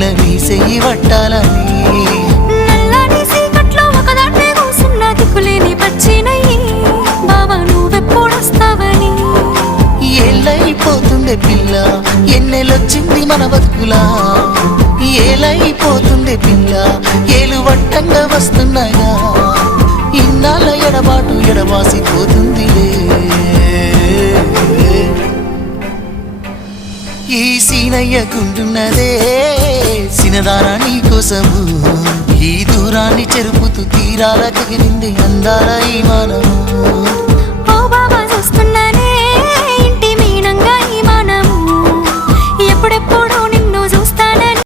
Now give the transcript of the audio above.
పిల్ల నీ చెయ్యి పట్టాలని నల్లని సీకట్లో ఒకదాన్నే కూసున్న దిక్కులేని పచ్చినయ్యి బావా నువ్వెప్పుడొస్తావని ఏళ్ళైపోతుండే పిల్ల ఎన్నెలొచ్చింది మన బతుకులా ఏలైపోతుండే పిల్ల ఏలు వట్టంగా వస్తున్నాయా ఇన్నాళ్ళ ఎడబాటు ఎడవాసిపోతుందిలే ఈ సీనయ్యకుంటున్నదే సినదారా నీ కోసము ఈ దూరాన్ని చెరుపుతూ తీరాల కగిలింది అందాల ఈ మానము